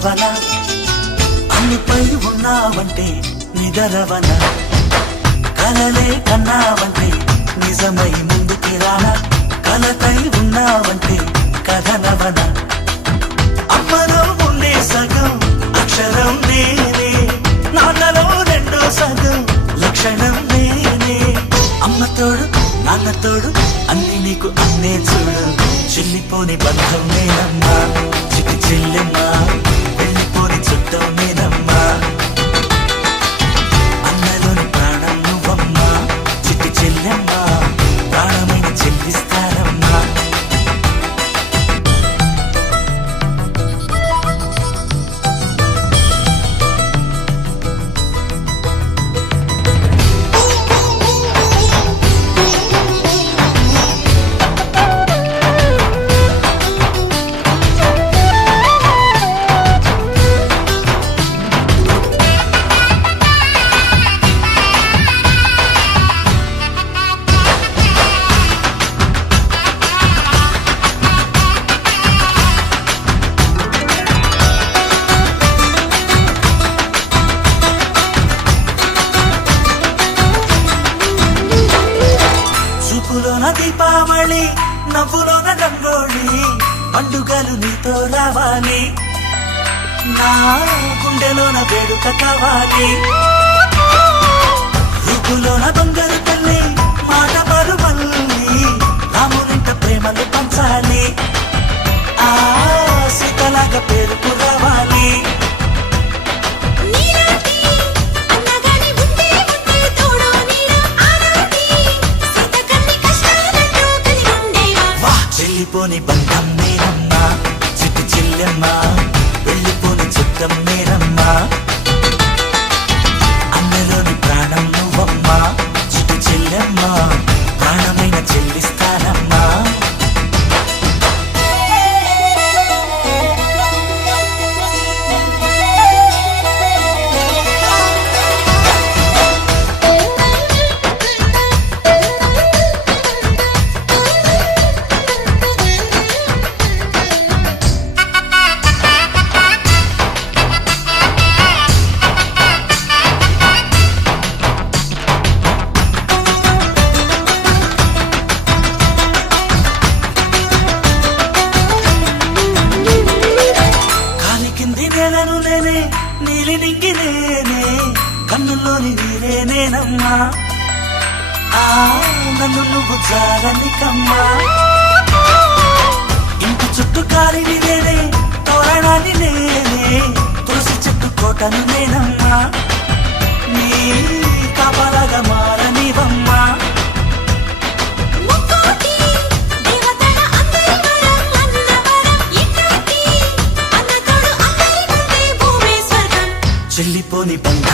నిద్రవన అన్నిపై ఉన్నావంటే నిదరవన కలలే కన్నావంటే నిజమై ముందుకి రానా కలతై ఉన్నావంటే కథనవన అమ్మలో ఉండే సగం అక్షరం నేనే నాన్నలో రెండో సగం లక్షణం నేనే అమ్మ తోడు నాన్న తోడు అన్ని నీకు అన్నే చూడు చెల్లిపోని బంధం నేనమ్మా చిట్టి చెల్లెమ్మా వెళ్ళిపోని చుట్టం నేనమ్మా అన్నలోని ప్రాణం నువ్వమ్మా చిట్టి చెల్లెమ్మా ప్రాణమైన చెల్లిస్తానమ్మా చూపులోన దీపావళి నవ్వులోన రంగోళి పండుగలు నీతో రావాలి నా గుండెలోన వేడుక కావాలి రూపులోన దొంగలు తల్లి మాట పరుమల్లి రామునింట ప్రేమలు పంచాలి ఆ సీతలాగా పేరుకు రావాలి వెళ్ళిపోని బంధం నేనమ్మా చిట్టి చెల్లెమ్మా వెళ్ళిపోని చుట్టం నేనమ్మా అన్నలోని ప్రాణం నువ్వమ్మా చిట్టి చెల్లెమ్మా ప్రాణమైన చెల్లిస్తానమ్మా నేలను నేనే నీలి నింగి నేనే కన్నుల్లోని నీరే నేనమ్మా ఆ నన్ను నువ్వు జాలని కమ్మా ఇంటి చుట్టూ కాలిని నేనే తోరణాన్ని నేనే తులసి చెట్టు కోటను నేనమ్మా నీ కాపలాగా మారనివమ్మా చెల్లిపోని బంధం